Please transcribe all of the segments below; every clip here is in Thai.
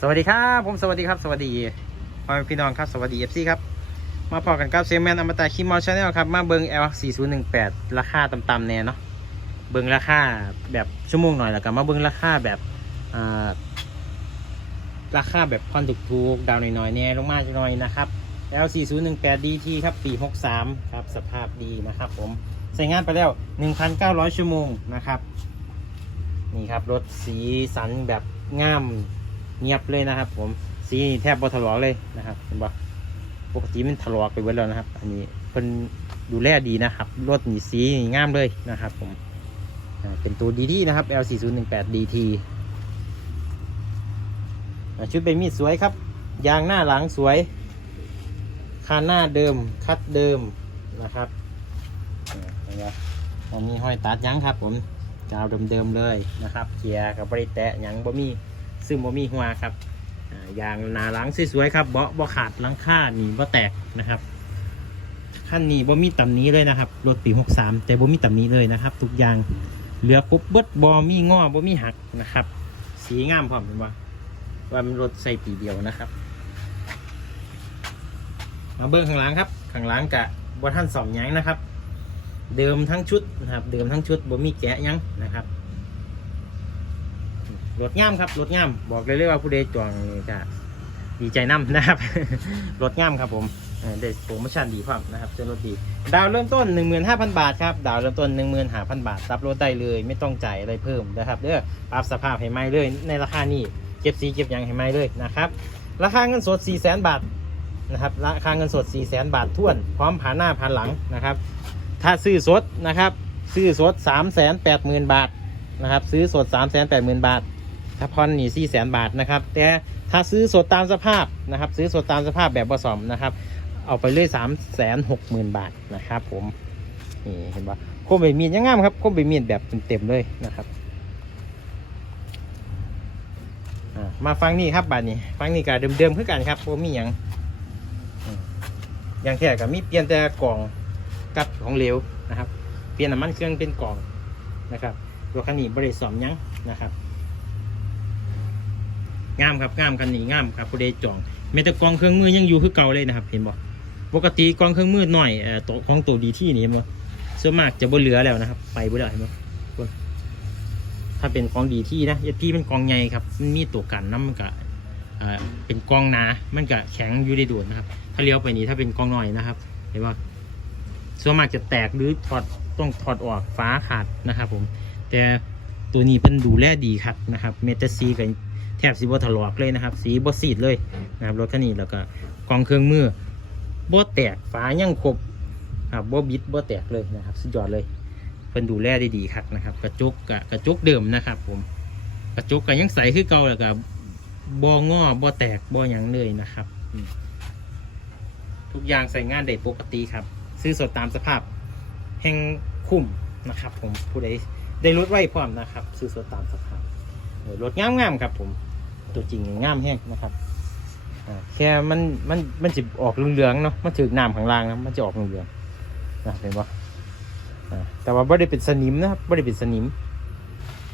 สวัสดีครับผมสวัสดีครับ สวัสดีพ่อแม่พี่น้องครับสวัสดีเอฟซีครับมาพอกันครับเซลแมนอมตะคิมมอลชาแนลครับมาเบิง L 4 0 1 8ราคาต่ำๆแน่เนาะเบิงราคาแบบชั่วโมงหน่อยแล้วกันมาเบิงราคาแบบราคาแบบผ่อนถูกๆดาวหน่อยๆเนี่ยลงมาจักหน่อยนะครับ L 4 0 1 8 DT ครับปี63ครับสภาพดีนะครับผมใช้งานไปแล้ว 1,900 ชั่วโมงนะครับนี่ครับรถสีสันแบบงาม เงียบเลยนะครับ ผมสีนี่แทบบ่ถลอกเลยนะครับเห็นปะปกติมันถลอกไปเบิดแล้วนะครับ อันนี้เพิ่นดูแลดีนะครับรถนี่สีนี่งามเลยนะครับ ผมเป็นตัวดีๆนะครับ L4018 DT ชุดใบมีดสวยครับ ยางหน้าหลังสวย คานหน้าเดิม คัดเดิมนะครับตรงนี้ห้อยตัดยั้งครับ ผมกาวเดิมๆเลยนะครับเกียร์กับบริแตะยังบ่มี ซึ่งบ่มีหัวครับยางหนาหลังสวยๆครับเบาะบ่ขาดลังคาหนีบ่แตกนะครับขั้นนี้บ่มีตำนี้เลยนะครับรถปี 63 แต่บ่มีตำนี้เลยนะครับ ทุกอย่างเหลือปุ๊บเบิดบ่มีงอบ่มีหักนะครับ สีงามพร้อมเห็นบ่ว่ามันรถใส่ปีเดียวนะครับ มาเบิ้งข้างหลังครับข้างหลังกะบ่ท่านสอมหยังนะครับ เดิมทั้งชุดนะครับ เดิมทั้งชุดบ่มีแกะยังนะครับ รถงามครับรถงามบอกเลยเลยว่าผู้ใดจองนี่จะดีใจน้ำนะครับ รถงามครับผมเออได้โปรโมชั่นดีความนะครับเจอรถดี ดาวเริ่มต้น 15,000 บาทครับ ดาวเริ่มต้น 15,000 บาทรับรถได้เลย ไม่ต้องจ่ายอะไรเพิ่มนะครับเด้อปรับสภาพให้ไหมเลย ในราคานี้เก็บสีเก็บยังให้ไหมเลยนะครับ ราคาเงินสด 400,000 บาทนะครับราคาเงินสด 400,000 บาทท้วน พร้อมผ่านหน้าผ่านหลังนะครับ ถ้าซื้อสดนะครับ ซื้อสด 3 8 0 0 0 0 บาทนะครับ ซื้อสด 3 8 0 0 0 0 บาท ถ้าพอนนี่4 0 0 0 0บาทนะครับ แต่ถ้าซื้อสดตามสภาพนะครับ ซื้อสดตามสภาพแบบผสมนะครับ เอาไปเลย3 6 0 0 0 0บาทนะครับ ผมนี่เห็นปะโคมใบมีดยังงามครับโคมใบมีดแบบเต็มๆเลยนะครับมาฟังนี่ครับบาทนี้ฟังนี่กับเดิมๆคือกันครับโมมีหยังอย่างแท้กับมีเปลี่ยนแต่กล่องกับของเหลวนะครับ เปลี่ยนน้ำมันเครื่องเป็นกล่องนะครับรถคันนี้บริสอมยังนะครับ งามครับงามคันนี้งามครับผู้ใดจองเมตากองเครื่องมือยังอยู่คือเก่าเลยนะครับเห็นบ่ปกติกองเครื่องมือหน่อยเอ่อตัวของตัวดีที่นี่เห็นบ่ส่วนมากจะบ่เหลือแล้วนะครับ ไปบ่ได้เห็นบ่คนถ้าเป็นของดีที่นะที่เป็นกองใหญ่ครับมันมีตัวกันน้ำมันก็เอ่อเป็นกองหนามันก็แข็งอยู่ได้โดนนะครับ ถ้าเลี้ยวไปนี้ถ้าเป็นกองหน้อยนะครับ เห็นบ่ส่วนมากจะแตกหรือถอดต้องถอดออกฟ้าขาดนะครับผม แต่ตัวนี้เป็นดูแลดีครับนะครับ เมตาซีกับ บสีบถลอกเลยนะครับ สีบสีดเลยนะครับรถคันนี้แล้วก็กองเครื่องมือบ่แตกฟ้ายังครบครับบ่บิดบ่แตกเลยนะครับสุดยอดเลยเป็นดูแลได้ดีครับนะครับ กระจกกะกระจกเดิมนะครับ ผม กระจกก็ยังใสคือเก่าแล้วก็บ่งอบ่แตกบ่หยังเลยนะครับ ทุกอย่างใส่งานได้ปกติครับ ซื้อสดตามสภาพแห่งคุ้มนะครับ ผมผู้ใดได้รถไว้พร้อมนะครับ ซื้อสดตามสภาพรถงามๆครับผม ตัวจริงงามแห้งนะครับแค่มันมันมันจะออกเหลืองๆเนาะมันถือน้ำข้างล่างนะมันจะออกเหลืองๆนะเห็นปะแต่ว่าไม่ได้เป็นสนิมนะครับไม่ได้เป็นสนิม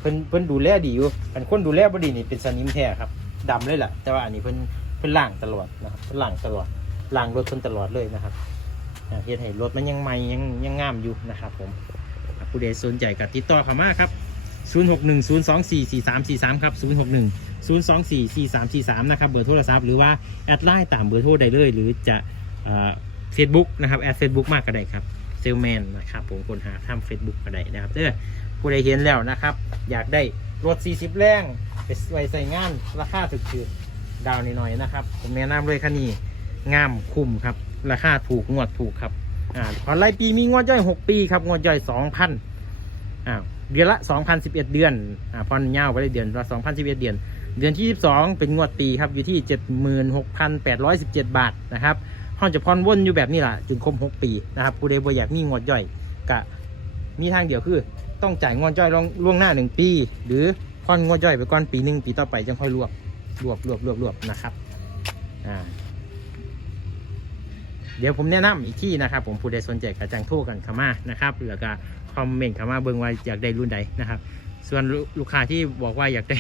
เพิ่นเพิ่นดูแลดีอยู่อันคนดูแลบ่ดีนี่เป็นสนิมแท้ครับดำเลยแหละแต่ว่าอันนี้เพิ่นเพิ่นล้างตลอดนะครับเพิ่นล้างตลอดล้างรถเพิ่นตลอดเลยนะครับอ่าเฮ็ดให้รถมันยังใหม่ยังยังงามอยู่นะครับ ผมอ่าผู้ใดสนใจก็ติดต่อเข้ามาครับ 0610244343ครับ0610244343นะครับเบอร์โทรศัพท์หรือว่าแอดไลน์ตามเบอร์โทรได้เลย หรือจะเฟซบุ๊กนะครับแอดเฟซบุ๊กมากก็ได้ครับเซลแมนนะครับผมคนหาทำเฟซบุ๊กก็ได้นะครับเด้อผู้ใดเห็นแล้วนะครับ อยากได้รถ 40 แรงไปไว้ใส่งานราคาถูกๆดาวนิดหน่อยๆนะครับ ผมแนะนำเลยคันนี้งามคุ้มครับ ราคาถูกงวดถูกครับอ่าผ่อนรายปีมีงวดย่อยหกปีครับ งวดย่อยสองพันอ่า เดือนละสองพันสิบเดือนอ่าผ่อนยาวไปเลยเดือนละสองพันสิบเดือน เดือนที่สิบสองเป็นงวดปีครับอยู่ที่เจ็ดหมื่นหกพันแปดร้อยสิบาทนะครับห้องจะผ่อนวนอยู่แบบนี้แหละจนครบหกปีนะครับผู้ใดบ่อยากมีงวดย่อยกะมีทางเดียวคือต้องจ่ายงวดย่อยล่วงหน้าหนึ่งปี หรือผ่อนงวดย่อยไปก่อนปีหนึ่งปีต่อไปจึงค่อยรวบรวบรวบรวบรวบนะครับอ่าเดี๋ยวผมแนะนำอีกที่นะครับ ผมผู้ใดสนใจกระจังโทรกันข้ามานะครับหรือก็ คอมเมนต์เข้ามาเบิ่งว่าอยากได้รุ่นใดนะครับ ส่วนลูกค้าที่บอกว่าอยากได้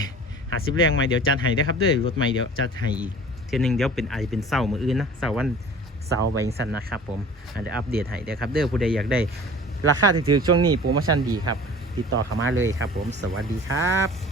หาซิบแรงใหม่เดี๋ยวจัดให้ได้ครับด้วยรถใหม่เดี๋ยวจัดให้อีกเทียหนึงเดี๋ยวเป็นไอเป็นเส้ามืออื่นนะเส้าวันเสาร์ไปจังสันนะครับผมอะเดี๋ยวอัปเดตให้เด้อครับเด้อผู้ใดอยากได้ราคาถือๆช่วงนี้โปรโมชั่นดีครับ ติดต่อเข้ามาเลยครับผมสวัสดีครับ